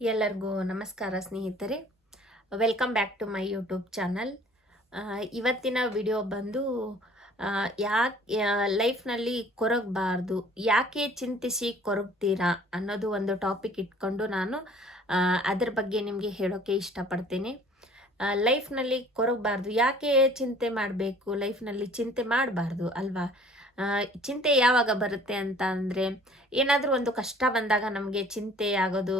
ಎಲ್ಲರಿಗೂ ನಮಸ್ಕಾರ ಸ್ನೇಹಿತರೆ. Welcome back to my YouTube channel ಇವತ್ತಿನ ವಿಡಿಯೋ ಬಂದು ಯಾಕೆ ಲೈಫ್ನಲ್ಲಿ ಕೊರಗಬಾರ್ದು, ಯಾಕೆ ಚಿಂತಿಸಿ ಕೊರಗ್ತೀರಾ ಅನ್ನೋದು ಒಂದು ಟಾಪಿಕ್ ಇಟ್ಕೊಂಡು ನಾನು ಅದ್ರ ಬಗ್ಗೆ ನಿಮಗೆ ಹೇಳೋಕ್ಕೆ ಇಷ್ಟಪಡ್ತೀನಿ. ಲೈಫ್ನಲ್ಲಿ ಕೊರಗಬಾರ್ದು, ಯಾಕೆ ಚಿಂತೆ ಮಾಡಬೇಕು? ಲೈಫ್ನಲ್ಲಿ ಚಿಂತೆ ಮಾಡಬಾರ್ದು ಅಲ್ವಾ? ಚಿಂತೆ ಯಾವಾಗ ಬರುತ್ತೆ ಅಂತ ಅಂದರೆ ಏನಾದರೂ ಒಂದು ಕಷ್ಟ ಬಂದಾಗ ನಮಗೆ ಚಿಂತೆ ಆಗೋದು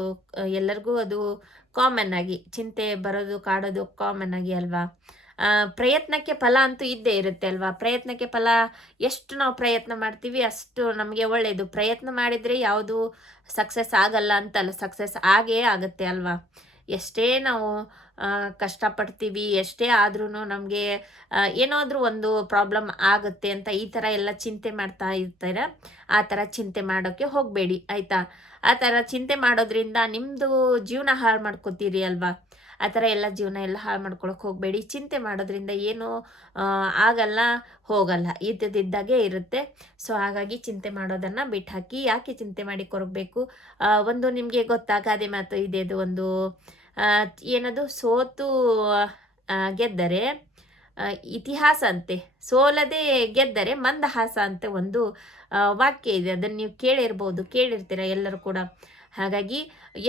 ಎಲ್ಲರಿಗೂ ಅದು ಕಾಮನ್ ಆಗಿ, ಚಿಂತೆ ಬರೋದು, ಕಾಡೋದು ಕಾಮನ್ ಆಗಿ ಅಲ್ವಾ? ಪ್ರಯತ್ನಕ್ಕೆ ಫಲ ಅಂತೂ ಇದ್ದೇ ಇರುತ್ತೆ ಅಲ್ವಾ? ಪ್ರಯತ್ನಕ್ಕೆ ಫಲ ಎಷ್ಟು ನಾವು ಪ್ರಯತ್ನ ಮಾಡ್ತೀವಿ ಅಷ್ಟು ನಮಗೆ ಒಳ್ಳೆಯದು ಪ್ರಯತ್ನ ಮಾಡಿದರೆ ಯಾವುದು ಸಕ್ಸಸ್ ಆಗಲ್ಲ ಅಂತಲ್ಲ ಸಕ್ಸಸ್ ಆಗೇ ಆಗುತ್ತೆ ಅಲ್ವಾ? ಎಷ್ಟೇ ನಾವು ಕಷ್ಟಪಡ್ತೀವಿ, ಎಷ್ಟೇ ಆದ್ರೂ ನಮಗೆ ಏನಾದರೂ ಒಂದು ಪ್ರಾಬ್ಲಮ್ ಆಗುತ್ತೆ ಅಂತ ಈ ಥರ ಎಲ್ಲ ಚಿಂತೆ ಮಾಡ್ತಾ ಇರ್ತಾರೆ, ಆ ಥರ ಚಿಂತೆ ಮಾಡೋಕ್ಕೆ ಹೋಗಬೇಡಿ, ಆಯಿತಾ? ಆ ಥರ ಚಿಂತೆ ಮಾಡೋದ್ರಿಂದ ನಿಮ್ಮದು ಜೀವನ ಹಾಳು ಮಾಡ್ಕೋತೀರಿ ಅಲ್ವಾ? ಆ ಥರ ಎಲ್ಲ ಜೀವನ ಎಲ್ಲ ಹಾಳು ಮಾಡ್ಕೊಳಕ್ಕೆ ಹೋಗಬೇಡಿ. ಚಿಂತೆ ಮಾಡೋದ್ರಿಂದ ಏನು ಆಗಲ್ಲ, ಹೋಗಲ್ಲ ಇದ್ದದಿದ್ದಾಗೆ ಇರುತ್ತೆ. ಸೊ, ಹಾಗಾಗಿ ಚಿಂತೆ ಮಾಡೋದನ್ನು ಬಿಟ್ಟು ಹಾಕಿ ಯಾಕೆ ಚಿಂತೆ ಮಾಡಿ ಕೊರಗಬೇಕು? ಒಂದು ನಿಮಗೆ ಗೊತ್ತಾಗಾದೆ ಮಾತು ಇದೆ ಅದು ಒಂದು ಏನದು? ಸೋತು ಗೆದ್ದರೆ ಇತಿಹಾಸ ಅಂತೆ. ಸೋಲದೆ ಗೆದ್ದರೆ ಮಂದಹಾಸ ಅಂತ ಒಂದು ವಾಕ್ಯ ಇದೆ. ಅದನ್ನು ನೀವು ಕೇಳಿರ್ಬೋದು, ಕೇಳಿರ್ತೀರ ಎಲ್ಲರೂ ಕೂಡ. ಹಾಗಾಗಿ,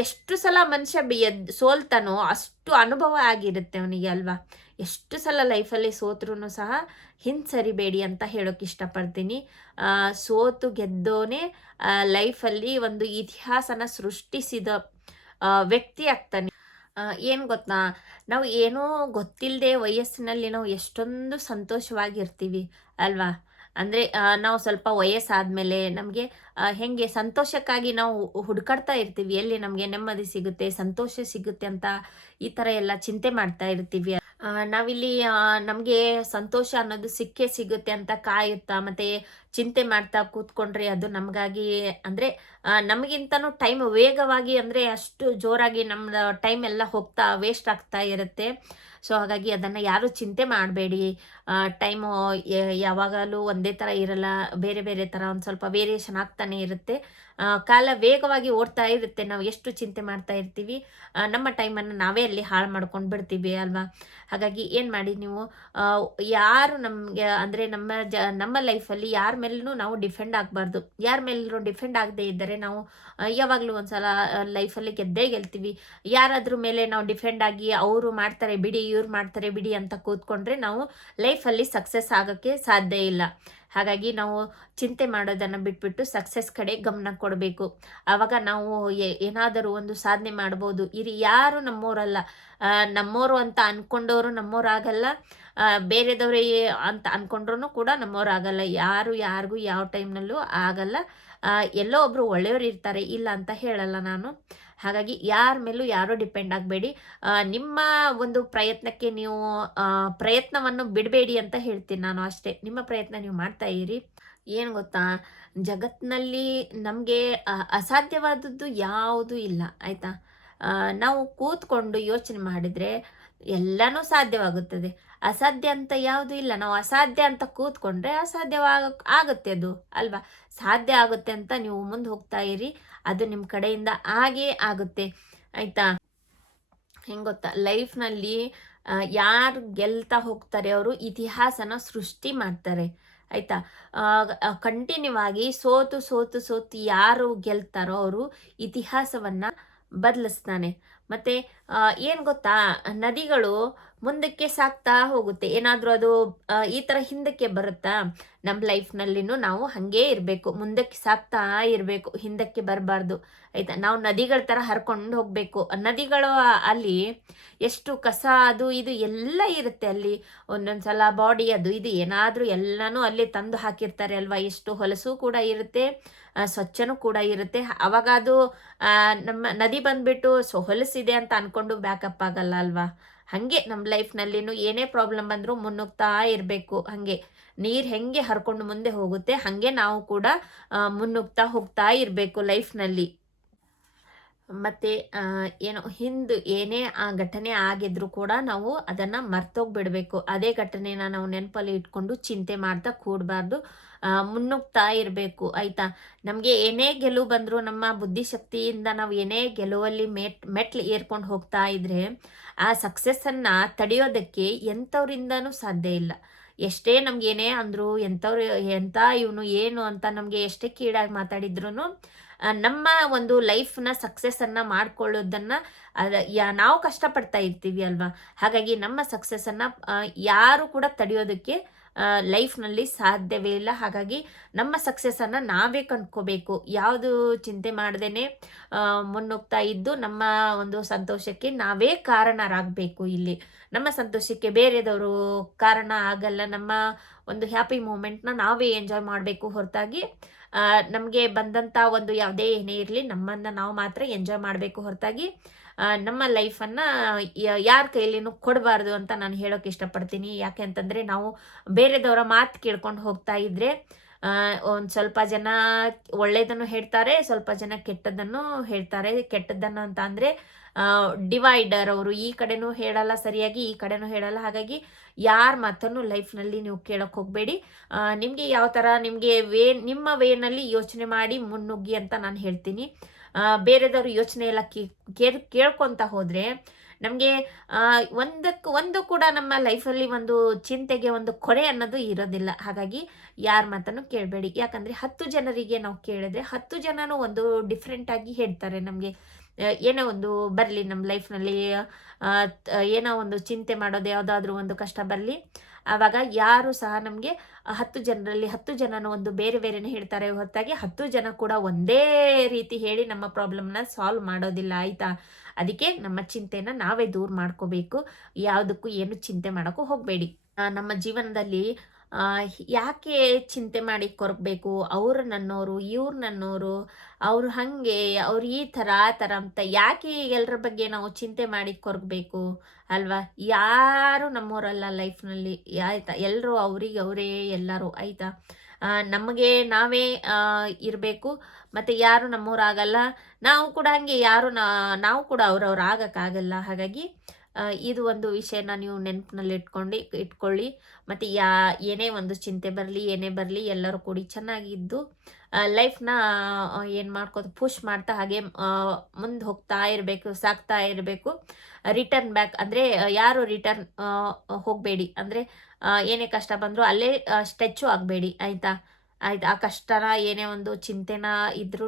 ಎಷ್ಟು ಸಲ ಮನುಷ್ಯ ಎದ್, ಸೋಲ್ತಾನೋ ಅಷ್ಟು ಅನುಭವ ಆಗಿರುತ್ತೆ ಅವನಿಗೆ ಅಲ್ವಾ? ಎಷ್ಟು ಸಲ ಲೈಫಲ್ಲಿ ಸೋತ್ರೂ ಸಹ ಹಿಂಸರಿಬೇಡಿ ಅಂತ ಹೇಳೋಕೆ ಇಷ್ಟಪಡ್ತೀನಿ. ಸೋತು ಗೆದ್ದೋನೇ ಲೈಫಲ್ಲಿ ಒಂದು ಇತಿಹಾಸನ ಸೃಷ್ಟಿಸಿದ ವ್ಯಕ್ತಿ ಆಗ್ತಾನೆ. ಏನು ಗೊತ್ತಾ? ನಾವು ಏನೋ ಗೊತ್ತಿಲ್ಲದೆ ವಯಸ್ಸಿನಲ್ಲಿ ನಾವು ಎಷ್ಟೊಂದು ಸಂತೋಷವಾಗಿರ್ತೀವಿ, ಅಲ್ವಾ? ಅಂದರೆ ನಾವು ಸ್ವಲ್ಪ ವಯಸ್ಸಾದಮೇಲೆ ನಮಗೆ ಹೆಂಗೆ ಸಂತೋಷಕ್ಕಾಗಿ ನಾವು ಹುಡುಕಾಡ್ತಾ ಇರ್ತೀವಿ, ಎಲ್ಲಿ ನಮಗೆ ನೆಮ್ಮದಿ ಸಿಗುತ್ತೆ, ಸಂತೋಷ ಸಿಗುತ್ತೆ ಅಂತ ಈ ಥರ ಎಲ್ಲ ಚಿಂತೆ ಮಾಡ್ತಾ ಇರ್ತೀವಿ. ನಾವಿಲ್ಲಿ ನಮಗೆ ಸಂತೋಷ ಅನ್ನೋದು ಸಿಕ್ಕೇ ಸಿಗುತ್ತೆ ಅಂತ ಕಾಯುತ್ತಾ, ಮತ್ತು ಚಿಂತೆ ಮಾಡ್ತಾ ಕೂತ್ಕೊಂಡ್ರೆ ಅದು ನಮಗಾಗಿ, ಅಂದರೆ ನಮಗಿಂತನೂ ಟೈಮ್ ವೇಗವಾಗಿ ಅಂದರೆ ಅಷ್ಟು ಜೋರಾಗಿ ನಮ್ಮ ಟೈಮ್ ಎಲ್ಲ ಹೋಗ್ತಾ ವೇಸ್ಟ್ ಆಗ್ತಾ ಇರುತ್ತೆ. ಸೊ ಹಾಗಾಗಿ ಅದನ್ನು ಯಾರು ಚಿಂತೆ ಮಾಡಬೇಡಿ. ಟೈಮು ಯಾವಾಗಲೂ ಒಂದೇ ಥರ ಇರಲ್ಲ, ಬೇರೆ ಬೇರೆ ಥರ ಒಂದು ಸ್ವಲ್ಪ ವೇರಿಯೇಷನ್ ಆಗ್ತಾನೆ ಇರುತ್ತೆ. ಕಾಲ ವೇಗವಾಗಿ ಓಡ್ತಾ ಇರುತ್ತೆ. ನಾವು ಎಷ್ಟು ಚಿಂತೆ ಮಾಡ್ತಾ ಇರ್ತೀವಿ ನಮ್ಮ ಟೈಮನ್ನು ನಾವೇ ಅಲ್ಲಿ ಹಾಳು ಮಾಡ್ಕೊಂಡು ಬಿಡ್ತೀವಿ ಅಲ್ವಾ? ಹಾಗಾಗಿ ಏನು ಮಾಡಿ ನೀವು ಯಾರು ನಮಗೆ, ಅಂದರೆ ನಮ್ಮ ಜ, ನಮ್ಮ ಲೈಫಲ್ಲಿ ಯಾರ ಮೇಲೂ ನಾವು ಡಿಫೆಂಡ್ ಆಗಬಾರ್ದು. ಯಾರ ಮೇಲೂ ಡಿಫೆಂಡ್ ಆಗದೆ ಇದ್ದರೆ ನಾವು ಯಾವಾಗಲೂ ಒಂದ್ಸಲ ಲೈಫಲ್ಲಿ ಗೆದ್ದೇ ಗೆಲ್ತೀವಿ. ಯಾರಾದ್ರ ಮೇಲೆ ನಾವು ಡಿಫೆಂಡ್ ಆಗಿ ಅವರು ಮಾಡ್ತಾರೆ, ಬಿಡಿ ಇವ್ರು ಮಾಡ್ತಾರೆ, ಬಿಡಿ ಅಂತ ಕೂತ್ಕೊಂಡ್ರೆ ನಾವು ಲೈಫಲ್ಲಿ ಸಕ್ಸಸ್ ಆಗೋಕ್ಕೆ ಸಾಧ್ಯ ಇಲ್ಲ. ಹಾಗಾಗಿ ನಾವು ಚಿಂತೆ ಮಾಡೋದನ್ನು ಬಿಟ್ಬಿಟ್ಟು ಸಕ್ಸಸ್ ಕಡೆ ಗಮನ ಕೊಡಬೇಕು. ಆವಾಗ ನಾವು ಏನಾದರೂ ಒಂದು ಸಾಧನೆ ಮಾಡ್ಬೋದು. ಇರಿ, ಯಾರು ನಮ್ಮೋರಲ್ಲ. ನಮ್ಮೋರು ಅಂತ ಅನ್ಕೊಂಡವರು ನಮ್ಮೋರಾಗಲ್ಲ. ಬೇರೆದವರೇ ಅಂತ ಅನ್ಕೊಂಡ್ರು ಕೂಡ ನಮ್ಮೋರಾಗಲ್ಲ. ಯಾರು ಯಾರಿಗೂ ಯಾವ ಟೈಮ್ನಲ್ಲೂ ಆಗಲ್ಲ. ಎಲ್ಲೋ ಒಬ್ರು ಒಳ್ಳೆಯವರು ಇರ್ತಾರೆ. ಇಲ್ಲ ಅಂತ ಹೇಳಲ್ಲ ನಾನು. ಹಾಗಾಗಿ ಯಾರ ಮೇಲೂ ಯಾರೂ ಡಿಪೆಂಡ್ ಆಗಬೇಡಿ. ನಿಮ್ಮ ಒಂದು ಪ್ರಯತ್ನಕ್ಕೆ ನೀವು ಪ್ರಯತ್ನವನ್ನು ಬಿಡಬೇಡಿ ಅಂತ ಹೇಳ್ತೀನಿ ನಾನು ಅಷ್ಟೇ. ನಿಮ್ಮ ಪ್ರಯತ್ನ ನೀವು ಮಾಡ್ತಾ ಇರಿ. ಏನು ಗೊತ್ತಾ? ಜಗತ್ತಿನಲ್ಲಿ ನಮಗೆ ಅಸಾಧ್ಯವಾದದ್ದು ಯಾವುದೂ ಇಲ್ಲ, ಆಯಿತಾ? ನಾವು ಕೂತ್ಕೊಂಡು ಯೋಚನೆ ಮಾಡಿದರೆ ಎಲ್ಲನೂ ಸಾಧ್ಯವಾಗುತ್ತದೆ. ಅಸಾಧ್ಯ ಅಂತ ಯಾವುದೂ ಇಲ್ಲ. ನಾವು ಅಸಾಧ್ಯ ಅಂತ ಕೂತ್ಕೊಂಡ್ರೆ ಅಸಾಧ್ಯವಾಗ ಆಗುತ್ತೆ ಅದು, ಅಲ್ವಾ? ಸಾಧ್ಯ ಆಗುತ್ತೆ ಅಂತ ನೀವು ಮುಂದೆ ಹೋಗ್ತಾ ಇರಿ. ಅದು ನಿಮ್ಮ ಕಡೆಯಿಂದ ಆಗೇ ಆಗುತ್ತೆ. ಆಯಿತಾ? ಹೆಂಗೆ ಗೊತ್ತಾ? ಲೈಫ್ನಲ್ಲಿ ಯಾರು ಗೆಲ್ತಾ ಹೋಗ್ತಾರೆ ಅವರು ಇತಿಹಾಸನ ಸೃಷ್ಟಿ ಮಾಡ್ತಾರೆ. ಆಯಿತಾ? ಕಂಟಿನ್ಯೂ ಆಗಿ ಸೋತು ಸೋತು ಸೋತು ಯಾರು ಗೆಲ್ತಾರೋ ಅವರು ಇತಿಹಾಸವನ್ನು ಬದಲಿಸ್ತಾನೆ. ಮತ್ತು ಏನು ಗೊತ್ತಾ? ನದಿಗಳು ಮುಂದಕ್ಕೆ ಸಾಕ್ತಾ ಹೋಗುತ್ತೆ. ಏನಾದರೂ ಅದು ಈ ಥರ ಹಿಂದಕ್ಕೆ ಬರುತ್ತಾ? ನಮ್ಮ ಲೈಫ್ನಲ್ಲಿನೂ ನಾವು ಹಾಗೇ ಇರಬೇಕು. ಮುಂದಕ್ಕೆ ಸಾಕ್ತಾ ಇರಬೇಕು. ಹಿಂದಕ್ಕೆ ಬರಬಾರ್ದು. ಆಯಿತಾ? ನಾವು ನದಿಗಳ ಥರ ಹರ್ಕೊಂಡು ಹೋಗಬೇಕು. ನದಿಗಳು ಅಲ್ಲಿ ಎಷ್ಟು ಕಸ, ಅದು, ಇದು ಎಲ್ಲ ಇರುತ್ತೆ ಅಲ್ಲಿ. ಒಂದೊಂದು ಸಲ ಬಾಡಿ ಅದು, ಇದು ಏನಾದರೂ ಎಲ್ಲನೂ ಅಲ್ಲಿ ತಂದು ಹಾಕಿರ್ತಾರೆ ಅಲ್ವಾ? ಎಷ್ಟು ಹೊಲಸು ಕೂಡ ಇರುತ್ತೆ ಸ್ವಚ್ಛನೂ ಕೂಡ ಇರುತ್ತೆ. ಅವಾಗ ಅದು ನಮ್ಮ ನದಿ ಬಂದ್ಬಿಟ್ಟು ಸೊ ಹೊಲಸಿದೆ ಅಂತ ಅನ್ಕೊಂಡು ಬ್ಯಾಕಪ್ ಆಗಲ್ಲ ಅಲ್ವಾ? ಹಾಗೆ ನಮ್ಮ ಲೈಫ್ನಲ್ಲಿನೂ ಏನೇ ಪ್ರಾಬ್ಲಮ್ ಬಂದರೂ ಮುನ್ನುಗ್ತಾ ಇರಬೇಕು ಹಾಗೆ. ನೀರು ಹೆಂಗೆ ಹರ್ಕೊಂಡು ಮುಂದೆ ಹೋಗುತ್ತೆ ಹಾಗೆ ನಾವು ಕೂಡ ಮುನ್ನುಗ್ತಾ ಹೋಗ್ತಾ ಇರಬೇಕು ಲೈಫ್ನಲ್ಲಿ ಮತ್ತು ಏನೋ ಹಿಂದೆ ಏನೇ ಆ ಘಟನೆ ಆಗಿದ್ರೂ ಕೂಡ ನಾವು ಅದನ್ನು ಮರ್ತೋಗ್ಬಿಡಬೇಕು. ಅದೇ ಘಟನೆನ ನಾವು ನೆನಪಲ್ಲಿ ಇಟ್ಕೊಂಡು ಚಿಂತೆ ಮಾಡ್ತಾ ಕೂಡಬಾರ್ದು. ಮುನ್ನುಗ್ತಾ ಇರಬೇಕು, ಆಯಿತಾ? ನಮಗೆ ಏನೇ ಗೆಲುವು ಬಂದರೂ ನಮ್ಮ ಬುದ್ಧಿಶಕ್ತಿಯಿಂದ ನಾವು ಏನೇ ಗೆಲುವಲ್ಲಿ ಮೆಟ್, ಮೆಟ್ಲು ಏರ್ಕೊಂಡು ಹೋಗ್ತಾ ಇದ್ರೆ ಆ ಸಕ್ಸಸ್ಸನ್ನು ತಡೆಯೋದಕ್ಕೆ ಎಂಥವ್ರಿಂದನೂ ಸಾಧ್ಯ ಇಲ್ಲ. ಎಷ್ಟೇ ನಮ್ಗೆ ಏನೇ ಅಂದರು ಎಂಥವ್ರು, ಎಂಥ ಇವನು ಏನು ಅಂತ ನಮಗೆ ಎಷ್ಟೇ ಕೀಡಾಗಿ ಮಾತಾಡಿದ್ರು ನಮ್ಮ ಒಂದು ಲೈಫ್ನ ಸಕ್ಸಸ್ಸನ್ನು ಮಾಡ್ಕೊಳ್ಳೋದನ್ನು ಯಾ, ನಾವು ಕಷ್ಟಪಡ್ತಾ ಇರ್ತೀವಿ ಅಲ್ವಾ? ಹಾಗಾಗಿ ನಮ್ಮ ಸಕ್ಸಸ್ಸನ್ನು ಯಾರು ಕೂಡ ತಡೆಯೋದಕ್ಕೆ ಲೈಫ್ನಲ್ಲಿ ಸಾಧ್ಯವೇ ಇಲ್ಲ. ಹಾಗಾಗಿ ನಮ್ಮ ಸಕ್ಸಸ್ಸನ್ನು ನಾವೇ ಕಂಡ್ಕೋಬೇಕು. ಯಾವುದು ಚಿಂತೆ ಮಾಡ್ದೇ ಮುನ್ನುಗ್ತಾ ಇದ್ದು ನಮ್ಮ ಒಂದು ಸಂತೋಷಕ್ಕೆ ನಾವೇ ಕಾರಣರಾಗಬೇಕು ಇಲ್ಲಿ. ನಮ್ಮ ಸಂತೋಷಕ್ಕೆ ಬೇರೆದವರು ಕಾರಣ ಆಗಲ್ಲ. ನಮ್ಮ ಒಂದು ಹ್ಯಾಪಿ ಮೂಮೆಂಟ್ನ ನಾವೇ ಎಂಜಾಯ್ ಮಾಡಬೇಕು ಹೊರತಾಗಿ ನಮಗೆ ಬಂದಂಥ ಒಂದು ಯಾವುದೇ ಏನೇ ಇರಲಿ ನಮ್ಮನ್ನು ನಾವು ಮಾತ್ರ ಎಂಜಾಯ್ ಮಾಡಬೇಕು ಹೊರತಾಗಿ ನಮ್ಮ ಲೈಫನ್ನು ಯಾರ ಕೈಲಿನೂ ಕೊಡಬಾರ್ದು ಅಂತ ನಾನು ಹೇಳೋಕೆ ಇಷ್ಟಪಡ್ತೀನಿ. ಯಾಕೆ ಅಂತಂದರೆ ನಾವು ಬೇರೆದವರ ಮಾತು ಕೇಳ್ಕೊಂಡು ಹೋಗ್ತಾ ಇದ್ದರೆ ಒಂದು ಸ್ವಲ್ಪ ಜನ ಒಳ್ಳೆಯದನ್ನು ಹೇಳ್ತಾರೆ, ಸ್ವಲ್ಪ ಜನ ಕೆಟ್ಟದ್ದನ್ನು ಹೇಳ್ತಾರೆ. ಕೆಟ್ಟದ್ದನ್ನು ಅಂತ ಅಂದರೆ ಡಿವೈಡರ್ ಅವರು ಈ ಕಡೆನೂ ಹೇಳಲ್ಲ ಸರಿಯಾಗಿ, ಈ ಕಡೆನೂ ಹೇಳಲ್ಲ. ಹಾಗಾಗಿ ಯಾರ ಮಾತನ್ನು ಲೈಫ್ನಲ್ಲಿ ನೀವು ಕೇಳೋಕೆ ಹೋಗಬೇಡಿ. ನಿಮಗೆ ಯಾವ ಥರ ನಿಮಗೆ ವೇ, ನಿಮ್ಮ ವೇನಲ್ಲಿ ಯೋಚನೆ ಮಾಡಿ ಮುನ್ನುಗ್ಗಿ ಅಂತ ನಾನು ಹೇಳ್ತೀನಿ. ಬೇರೆದವರು ಯೋಚನೆ ಎಲ್ಲ ಕೇರ್ ಹೋದ್ರೆ ಹೋದರೆ ನಮಗೆ ಒಂದಕ್ಕೆ, ಒಂದು ಕೂಡ ನಮ್ಮ ಲೈಫಲ್ಲಿ ಒಂದು ಚಿಂತೆಗೆ ಒಂದು ಕೊರೆ ಅನ್ನೋದು ಇರೋದಿಲ್ಲ. ಹಾಗಾಗಿ ಯಾರ ಮಾತನ್ನು ಕೇಳಬೇಡಿ. ಯಾಕಂದರೆ ಹತ್ತು ಜನರಿಗೆ ನಾವು ಕೇಳಿದ್ರೆ ಹತ್ತು ಜನನೂ ಒಂದು ಡಿಫ್ರೆಂಟಾಗಿ ಹೇಳ್ತಾರೆ ನಮಗೆ. ಏನೋ ಒಂದು ಬರಲಿ ನಮ್ಮ ಲೈಫ್ನಲ್ಲಿ ಏನೋ ಒಂದು ಚಿಂತೆ ಮಾಡೋದು ಯಾವುದಾದ್ರೂ ಒಂದು ಕಷ್ಟ ಬರಲಿ ಆವಾಗ ಯಾರು ಸಹ ನಮಗೆ ಹತ್ತು ಜನರಲ್ಲಿ ಹತ್ತು ಜನನ ಒಂದು ಬೇರೆ ಬೇರೆನೇ ಹೇಳ್ತಾರೆ. ಹೊರತಾಗಿ ಹತ್ತು ಜನ ಕೂಡ ಒಂದೇ ರೀತಿ ಹೇಳಿ ನಮ್ಮ ಪ್ರಾಬ್ಲಮ್ನ ಸಾಲ್ವ್ ಮಾಡೋದಿಲ್ಲ, ಆಯಿತಾ? ಅದಕ್ಕೆ ನಮ್ಮ ಚಿಂತೆನ ನಾವೇ ದೂರ ಮಾಡ್ಕೋಬೇಕು. ಯಾವುದಕ್ಕೂ ಏನು ಚಿಂತೆ ಮಾಡೋಕ್ಕೂ ಹೋಗಬೇಡಿ. ನಮ್ಮ ಜೀವನದಲ್ಲಿ ಯಾಕೆ ಚಿಂತೆ ಮಾಡಿ ಕೊರಬೇಕು? ಅವ್ರು ನನ್ನೋರು, ಇವ್ರು ನನ್ನೋರು, ಅವ್ರು ಹಾಗೆ, ಅವ್ರು ಈ ಥರ, ಆ ಥರ ಅಂತ ಯಾಕೆ ಎಲ್ಲರ ಬಗ್ಗೆ ನಾವು ಚಿಂತೆ ಮಾಡಿ ಕೊರಗಬೇಕು, ಅಲ್ವಾ? ಯಾರು ನಮ್ಮವರಲ್ಲ ಲೈಫ್ನಲ್ಲಿ, ಆಯ್ತಾ? ಎಲ್ಲರೂ ಅವ್ರಿಗೆ ಅವರೇ ಎಲ್ಲರೂ, ಆಯ್ತಾ? ನಮಗೆ ನಾವೇ ಇರಬೇಕು, ಮತ್ತು ಯಾರು ನಮ್ಮವ್ರಾಗಲ್ಲ ನಾವು ಕೂಡ ಹಂಗೆ, ಯಾರು ನಾವು ಕೂಡ ಅವ್ರವ್ರು ಆಗೋಕ್ಕಾಗಲ್ಲ. ಹಾಗಾಗಿ ಇದು ಒಂದು ವಿಷಯನ ನೀವು ನೆನಪಿನಲ್ಲಿ ಇಟ್ಕೊಂಡು, ಇಟ್ಕೊಳ್ಳಿ. ಮತ್ತು ಯಾ, ಏನೇ ಒಂದು ಚಿಂತೆ ಬರಲಿ, ಏನೇ ಬರಲಿ, ಎಲ್ಲರೂ ಕೂಡಿ ಚೆನ್ನಾಗಿದ್ದು ಲೈಫ್ನ ಏನು ಮಾಡ್ಕೋದು ಪುಷ್ ಮಾಡ್ತಾ ಹಾಗೆ ಮುಂದೆ ಹೋಗ್ತಾ ಇರಬೇಕು ಸಾಕ್ತಾ ಇರಬೇಕು. ರಿಟರ್ನ್ ಬ್ಯಾಕ್ ಅಂದರೆ ಯಾರು ರಿಟರ್ನ್ ಹೋಗಬೇಡಿ. ಅಂದರೆ ಏನೇ ಕಷ್ಟ ಬಂದರೂ ಅಲ್ಲೇ ಸ್ಟೆಚ್ಚು ಆಗಬೇಡಿ, ಆಯಿತಾ? ಆಯ್ತು, ಆ ಕಷ್ಟನ, ಏನೇ ಒಂದು ಚಿಂತೆನ ಇದ್ರೂ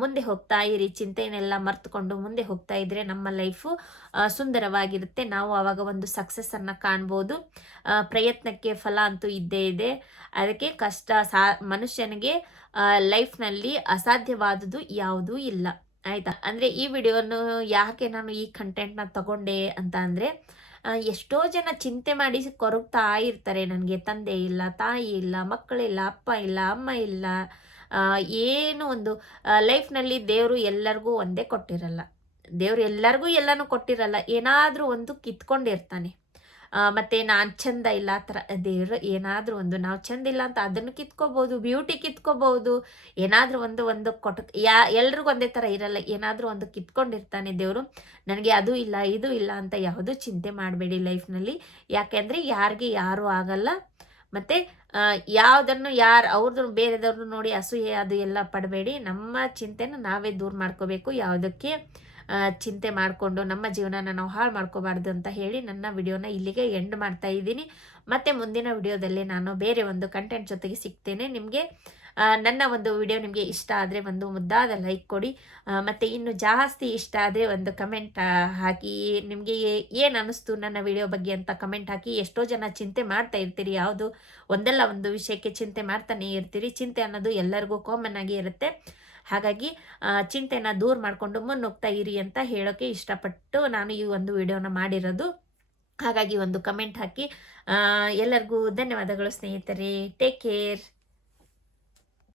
ಮುಂದೆ ಹೋಗ್ತಾ ಇರಿ. ಚಿಂತೆನೆಲ್ಲ ಮರ್ತುಕೊಂಡು ಮುಂದೆ ಹೋಗ್ತಾ ಇದ್ರೆ ನಮ್ಮ ಲೈಫು ಸುಂದರವಾಗಿರುತ್ತೆ. ನಾವು ಆವಾಗ ಒಂದು ಸಕ್ಸಸ್ಸನ್ನು ಕಾಣ್ಬೋದು. ಪ್ರಯತ್ನಕ್ಕೆ ಫಲ ಅಂತೂ ಇದ್ದೇ ಇದೆ. ಅದಕ್ಕೆ ಕಷ್ಟ, ಸಾ, ಮನುಷ್ಯನಿಗೆ ಲೈಫ್ನಲ್ಲಿ ಅಸಾಧ್ಯವಾದುದು ಯಾವುದೂ ಇಲ್ಲ. ಆಯಿತಾ? ಅಂದರೆ ಈ ವಿಡಿಯೋನು ಯಾಕೆ ನಾನು ಈ ಕಂಟೆಂಟ್ನ ತಗೊಂಡೆ ಅಂತ ಅಂದರೆ ಎಷ್ಟೋ ಜನ ಚಿಂತೆ ಮಾಡಿ ಕೊರಗ್ತಾ ಇರ್ತಾರೆ. ನನಗೆ ತಂದೆ ಇಲ್ಲ, ತಾಯಿ ಇಲ್ಲ ಮಕ್ಕಳಿಲ್ಲ ಅಪ್ಪ ಇಲ್ಲ, ಅಮ್ಮ ಇಲ್ಲ. ಏನು ಒಂದು ಲೈಫ್ನಲ್ಲಿ ದೇವರು ಎಲ್ಲರಿಗೂ ಒಂದೇ ಕೊಟ್ಟಿರಲ್ಲ. ದೇವರು ಎಲ್ಲರಿಗೂ ಎಲ್ಲನೂ ಕೊಟ್ಟಿರಲ್ಲ. ಏನಾದರೂ ಒಂದು ಕಿತ್ಕೊಂಡಿರ್ತಾನೆ. ಮತ್ತು ನಾನು ಚಂದ ಇಲ್ಲ ಆ ಥರ, ದೇವರು, ಏನಾದರೂ ಒಂದು, ನಾವು ಚಂದ ಇಲ್ಲ ಅಂತ ಅದನ್ನು ಕಿತ್ಕೋಬೋದು ಬ್ಯೂಟಿ ಕಿತ್ಕೋಬೋದು, ಏನಾದರೂ ಒಂದು ಒಂದು ಕೊಟ್ಟ, ಯಾ, ಎಲ್ರಿಗೂ ಒಂದೇ ಥರ ಇರಲ್ಲ, ಏನಾದರೂ ಒಂದು ಕಿತ್ಕೊಂಡಿರ್ತಾನೆ ದೇವರು, ನನಗೆ ಅದು ಇಲ್ಲ, ಇದು ಇಲ್ಲ ಅಂತ ಯಾವುದೂ ಚಿಂತೆ ಮಾಡಬೇಡಿ ಲೈಫ್ನಲ್ಲಿ, ಯಾಕೆಂದರೆ ಯಾರಿಗೆ ಯಾರೂ ಆಗಲ್ಲ, ಮತ್ತು ಯಾವುದನ್ನು ಯಾರು ಅವ್ರದ್ದು ಬೇರೆದವ್ರನ್ನ ನೋಡಿ ಅಸೂಯೆ ಅದು ಎಲ್ಲ ಪಡಬೇಡಿ, ನಮ್ಮ ಚಿಂತೆನ ನಾವೇ ದೂರ ಮಾಡ್ಕೋಬೇಕು, ಯಾವುದಕ್ಕೆ ಚಿಂತೆ ಮಾಡಿಕೊಂಡು ನಮ್ಮ ಜೀವನನ ನಾವು ಹಾಳು ಮಾಡ್ಕೋಬಾರ್ದು ಅಂತ ಹೇಳಿ ನನ್ನ ವಿಡಿಯೋನ ಇಲ್ಲಿಗೆ ಎಂಡ್ ಮಾಡ್ತಾ ಇದ್ದೀನಿ. ಮತ್ತೆ ಮುಂದಿನ ವಿಡಿಯೋದಲ್ಲಿ ನಾನು ಬೇರೆ ಒಂದು ಕಂಟೆಂಟ್ ಜೊತೆಗೆ ಸಿಗ್ತೇನೆ. ನಿಮಗೆ ನನ್ನ ಒಂದು ವಿಡಿಯೋ ನಿಮಗೆ ಇಷ್ಟ ಆದರೆ ಒಂದು ಮುದ್ದಾದ ಲೈಕ್ ಕೊಡಿ. ಮತ್ತು ಇನ್ನು ಜಾಸ್ತಿ ಇಷ್ಟ ಆದರೆ ಒಂದು ಕಮೆಂಟ್ ಹಾಕಿ. ನಿಮಗೆ ಏನು ಅನ್ನಿಸ್ತು ನನ್ನ ವಿಡಿಯೋ ಬಗ್ಗೆ ಅಂತ ಕಮೆಂಟ್ ಹಾಕಿ. ಎಷ್ಟೋ ಜನ ಚಿಂತೆ ಮಾಡ್ತಾ ಇರ್ತೀರಿ. ಯಾವುದು ಒಂದಲ್ಲ ಒಂದು ವಿಷಯಕ್ಕೆ ಚಿಂತೆ ಮಾಡ್ತಾನೆ ಇರ್ತೀರಿ. ಚಿಂತೆ ಅನ್ನೋದು ಎಲ್ಲರಿಗೂ ಕಾಮನ್ ಆಗಿ ಇರುತ್ತೆ. ಹಾಗಾಗಿ ಚಿಂತೆನ ದೂರ ಮಾಡಿಕೊಂಡು ಮುನ್ನುಗ್ತಾ ಇರಿ ಅಂತ ಹೇಳೋಕ್ಕೆ ಇಷ್ಟಪಟ್ಟು ನಾನು ಈ ಒಂದು ವಿಡಿಯೋನ ಮಾಡಿರೋದು. ಹಾಗಾಗಿ ಒಂದು ಕಮೆಂಟ್ ಹಾಕಿ. ಎಲ್ಲರಿಗೂ ಧನ್ಯವಾದಗಳು ಸ್ನೇಹಿತರೆ. Take care